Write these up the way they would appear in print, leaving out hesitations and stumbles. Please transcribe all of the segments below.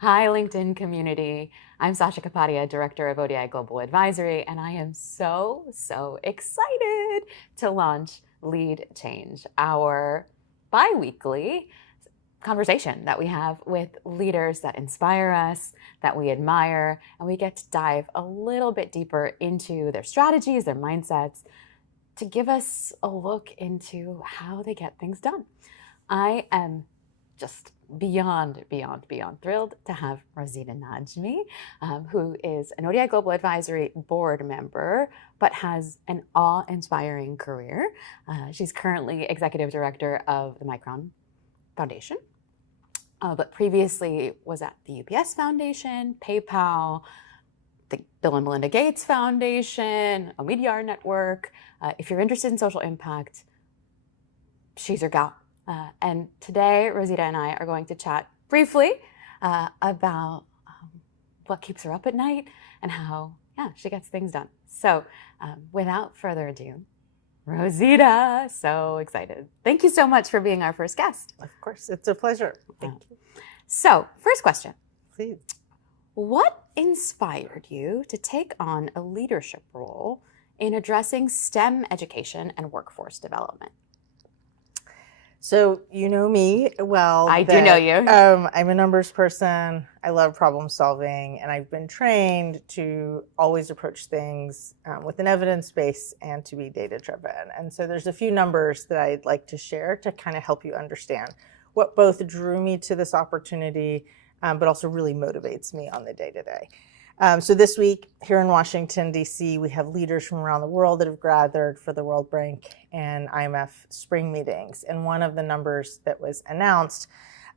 Hi, LinkedIn community. I'm Sasha Kapadia, Director of ODI Global Advisory, and I am so excited to launch Lead Change, our bi-weekly conversation that we have with leaders that inspire us, that we admire, and we get to dive a little bit deeper into their strategies, their mindsets, to give us a look into how they get things done. I am just beyond thrilled to have Rosita Najmi, who is an ODI Global Advisory Board member, but has an awe-inspiring career. She's currently Executive Director of the Micron Foundation, but previously was at the UPS Foundation, PayPal, the Bill and Melinda Gates Foundation, Omidyar Network. If you're interested in social impact, she's your gal. And today, Rosita and I are going to chat briefly about what keeps her up at night and how, she gets things done. So without further ado, Rosita, so excited. Thank you so much for being our first guest. Of course, it's a pleasure. Thank you. So first question. Please. What inspired you to take on a leadership role in addressing STEM education and workforce development? So you know me well. I do know you. I'm a numbers person. I love problem solving, and I've been trained to always approach things with an evidence base and to be data driven. And so there's a few numbers that I'd like to share to kind of help you understand what both drew me to this opportunity, but also really motivates me on the day-to-day. So this week here in Washington, D.C., we have leaders from around the world that have gathered for the World Bank and IMF spring meetings. And one of the numbers that was announced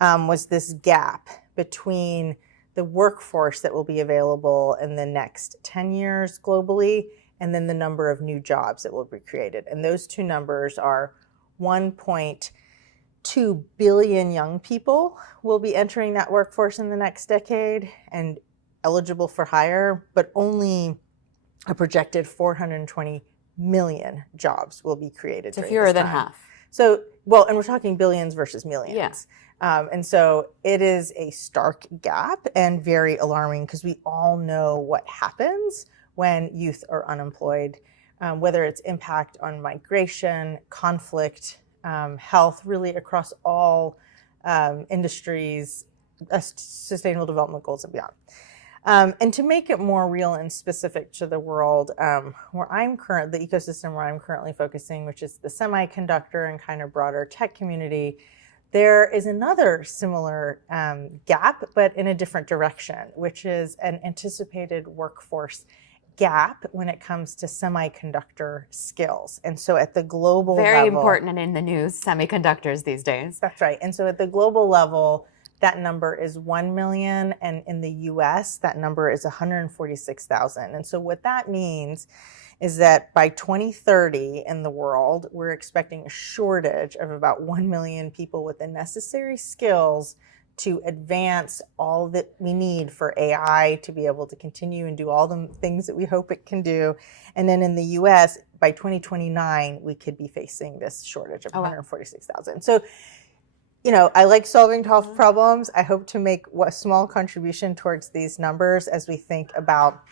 was this gap between the workforce that will be available in the next 10 years globally and then the number of new jobs that will be created. And those two numbers are 1.2 billion young people will be entering that workforce in the next decade and eligible for hire, but only a projected 420 million jobs will be created. So fewer than half. So, well, and we're talking billions versus millions. Yeah. And so it is a stark gap and very alarming because we all know what happens when youth are unemployed, whether it's impact on migration, conflict, health, really across all industries, sustainable development goals and beyond. And to make it more real and specific to the world, the ecosystem where I'm currently focusing, which is the semiconductor and kind of broader tech community, there is another similar gap, but in a different direction, which is an anticipated workforce gap when it comes to semiconductor skills. And so at the global level— Very important and in the news, semiconductors these days. That's right. And so at the global level, that number is 1 million, and in the US, that number is 146,000. And so what that means is that by 2030 in the world, we're expecting a shortage of about 1 million people with the necessary skills to advance all that we need for AI to be able to continue and do all the things that we hope it can do. And then in the US, by 2029, we could be facing this shortage of 146,000. So, you know, I like solving tough problems. I hope to make a small contribution towards these numbers as we think about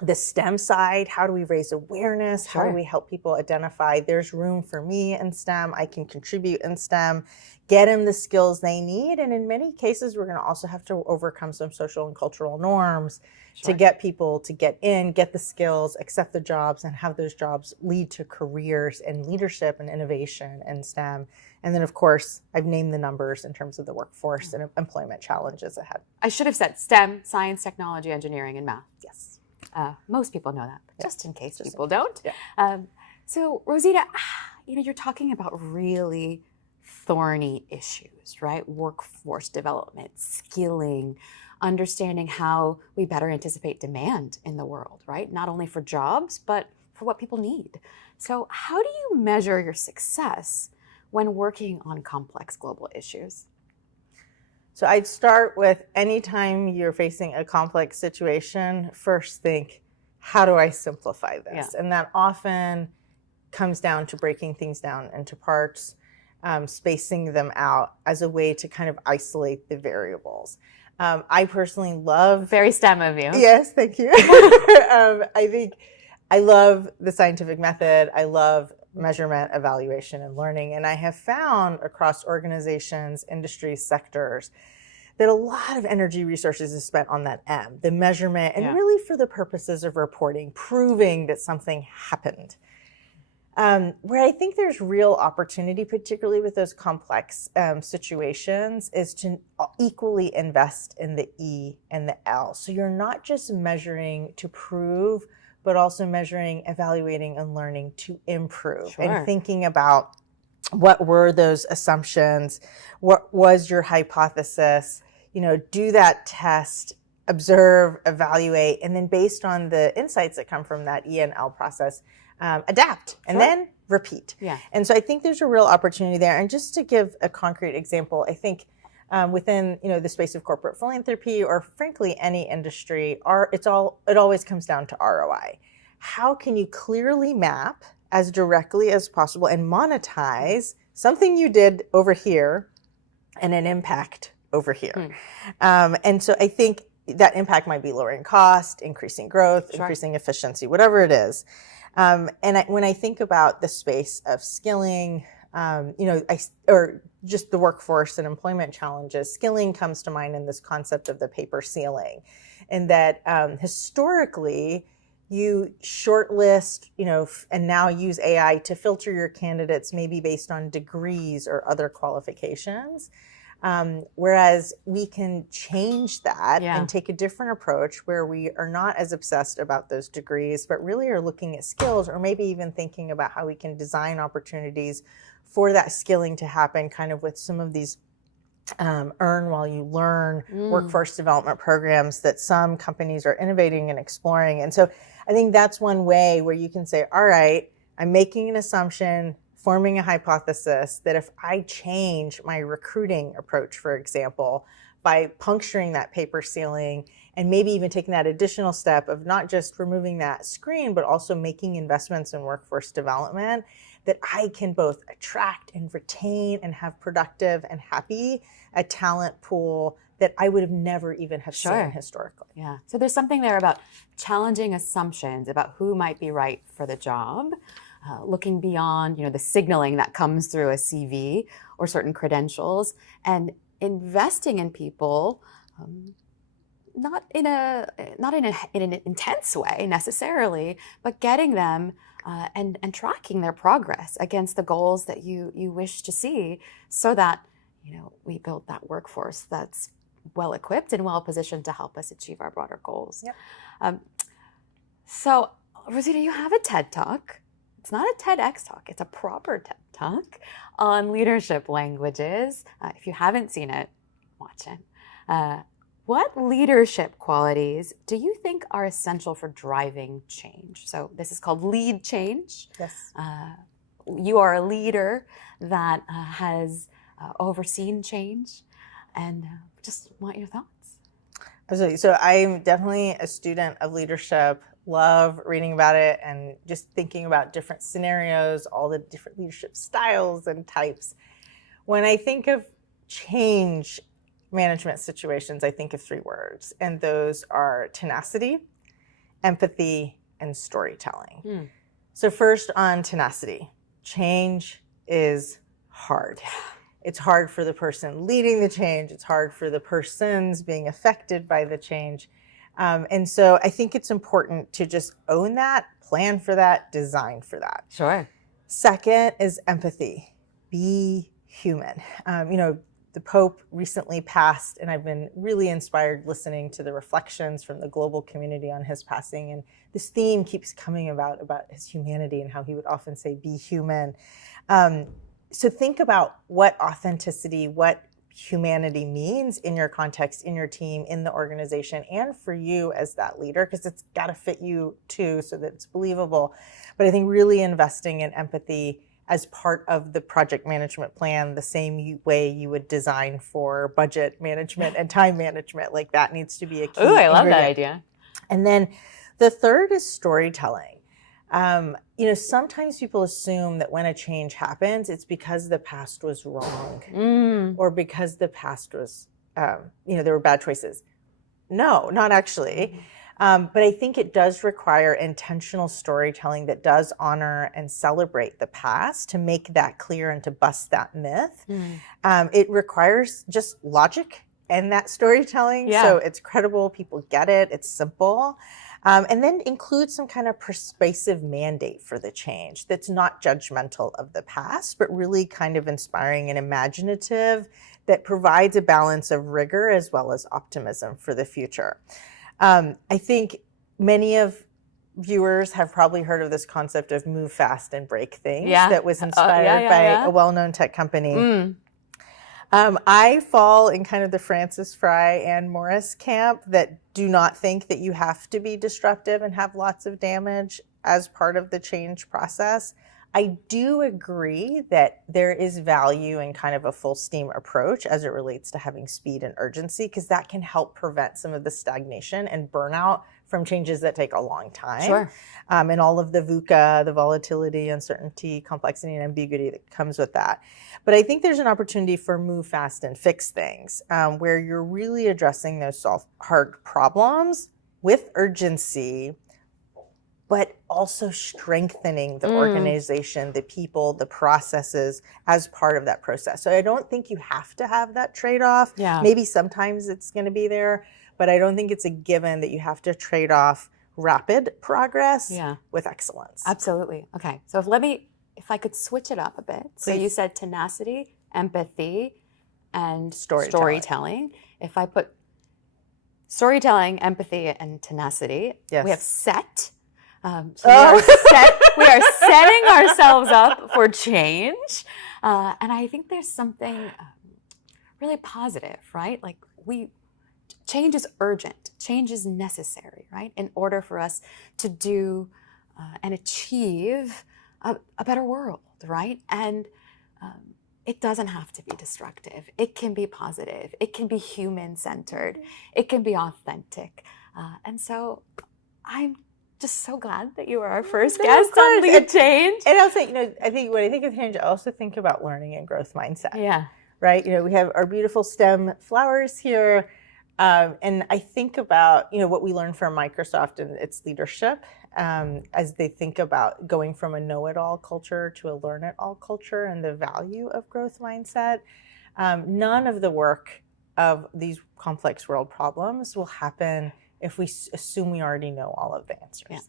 the STEM side. How do we raise awareness? Sure. How do we help people identify there's room for me in STEM? I can contribute in STEM, get them the skills they need. And in many cases, we're going to also have to overcome some social and cultural norms to get people to get in, get the skills, accept the jobs, and have those jobs lead to careers and leadership and innovation in STEM. And then, of course, I've named the numbers in terms of the workforce and employment challenges ahead. I should have said STEM, science, technology, engineering, and math. Yes. Most people know that, but just in case people don't. don't. Yeah. So Rosita, you're talking about really thorny issues, right? Workforce development, skilling, understanding how we better anticipate demand in the world, right? Not only for jobs, but for what people need. So how do you measure your success when working on complex global issues? So I'd start with anytime you're facing a complex situation, first think, how do I simplify this? Yeah. And that often comes down to breaking things down into parts, spacing them out as a way to kind of isolate the variables. I personally love. Very STEM of you. Yes, thank you. I think I love the scientific method. I love measurement, evaluation, and learning. And I have found across organizations, industries, sectors, that a lot of energy resources is spent on that M, the measurement, and really for the purposes of reporting, proving that something happened. Where I think there's real opportunity, particularly with those complex situations, is to equally invest in the E and the L. So you're not just measuring to prove, but also measuring, evaluating, and learning to improve. And thinking about what were those assumptions, what was your hypothesis, do that test, observe, evaluate, and then based on the insights that come from that E and L process, adapt and then repeat. And so I think there's a real opportunity there. And just to give a concrete example, I think within the space of corporate philanthropy or frankly any industry, it always comes down to ROI. How can you clearly map as directly as possible and monetize something you did over here and an impact over here? And so I think that impact might be lowering cost, increasing growth, increasing efficiency, whatever it is. When I think about the space of skilling, or just the workforce and employment challenges, skilling comes to mind in this concept of the paper ceiling, and that historically you shortlist, and now use AI to filter your candidates maybe based on degrees or other qualifications. Whereas we can change that and take a different approach where we are not as obsessed about those degrees, but really are looking at skills, or maybe even thinking about how we can design opportunities for that skilling to happen, kind of with some of these earn while you learn workforce development programs that some companies are innovating and exploring. And so I think that's one way where you can say, all right, I'm making an assumption, forming a hypothesis that if I change my recruiting approach, for example, by puncturing that paper ceiling and maybe even taking that additional step of not just removing that screen, but also making investments in workforce development, that I can both attract and retain and have productive and happy a talent pool that I would have never even have seen historically. Yeah. So there's something there about challenging assumptions about who might be right for the job. Looking beyond, the signaling that comes through a CV or certain credentials, and investing in people, not in an intense way necessarily, but getting them and tracking their progress against the goals that you wish to see, so that we build that workforce that's well equipped and well positioned to help us achieve our broader goals. So, Rosita, you have a TED Talk. It's not a TEDx talk, it's a proper TED Talk on leadership languages. If you haven't seen it, watch it. What leadership qualities do you think are essential for driving change? So this is called Lead Change. Yes. You are a leader that has overseen change, and just want your thoughts. Absolutely. So I'm definitely a student of leadership. Love reading about it and just thinking about different scenarios, all the different leadership styles and types. When I think of change management situations, I think of three words, and those are tenacity, empathy, and storytelling. So first on tenacity, change is hard. It's hard for the person leading the change. It's hard for the persons being affected by the change. And so I think it's important to just own that, plan for that, design for that. Sure. Second is empathy. Be human. The Pope recently passed, and I've been really inspired listening to the reflections from the global community on his passing. And this theme keeps coming about his humanity and how he would often say, be human. So think about what authenticity, what humanity means in your context, in your team, in the organization, and for you as that leader, because it's got to fit you too so that it's believable. But I think really investing in empathy as part of the project management plan, the same way you would design for budget management and time management, like that needs to be a key. Ooh, I love that idea. And then the third is storytelling. Sometimes people assume that when a change happens, it's because the past was wrong or because the past was there were bad choices. No, not actually. But I think it does require intentional storytelling that does honor and celebrate the past to make that clear and to bust that myth. It requires just logic and that storytelling. Yeah. So it's credible, people get it, it's simple. And then include some kind of persuasive mandate for the change that's not judgmental of the past, but really kind of inspiring and imaginative, that provides a balance of rigor as well as optimism for the future. I think many of viewers have probably heard of this concept of move fast and break things that was inspired by a well-known tech company. I fall in kind of the Francis Fry and Morris camp that do not think that you have to be disruptive and have lots of damage as part of the change process. I do agree that there is value in kind of a full steam approach as it relates to having speed and urgency, because that can help prevent some of the stagnation and burnout from changes that take a long time. Sure. And all of the VUCA, the volatility, uncertainty, complexity, and ambiguity that comes with that. But I think there's an opportunity for move fast and fix things, where you're really addressing those hard problems with urgency, but also strengthening the organization, the people, the processes as part of that process. So I don't think you have to have that trade-off. Yeah. Maybe sometimes it's going to be there, but I don't think it's a given that you have to trade off rapid progress with excellence. Absolutely. Okay. So if I could switch it up a bit. Please. So you said tenacity, empathy, and Storytelling. If I put storytelling, empathy, and tenacity, we have set. So we are setting ourselves up for change. And I think there's something really positive, right? Like change is urgent. Change is necessary, right? In order for us to do and achieve a better world, right? And it doesn't have to be destructive. It can be positive. It can be human-centered. It can be authentic. And so I'm just so glad that you were our first guest on Lead Change. And I'll say, I think when I think of change, I also think about learning and growth mindset. Yeah. Right? We have our beautiful STEM flowers here. And I think about, what we learned from Microsoft and its leadership as they think about going from a know-it-all culture to a learn-it-all culture and the value of growth mindset. None of the work of these complex world problems will happen if we assume we already know all of the answers.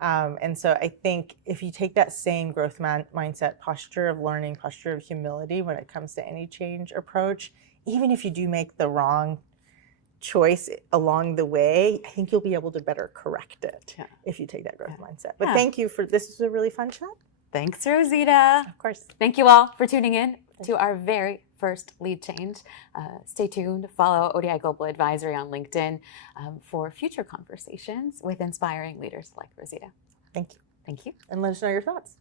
Yeah. And so I think if you take that same growth mindset, posture of learning, posture of humility when it comes to any change approach, even if you do make the wrong choice along the way, I think you'll be able to better correct it if you take that growth mindset. But thank you this was a really fun chat. Thanks, Rosita. Of course. Thank you all for tuning in to our very first Lead Change. Stay tuned. Follow ODI Global Advisory on LinkedIn for future conversations with inspiring leaders like Rosita. Thank you. Thank you. And let us know your thoughts.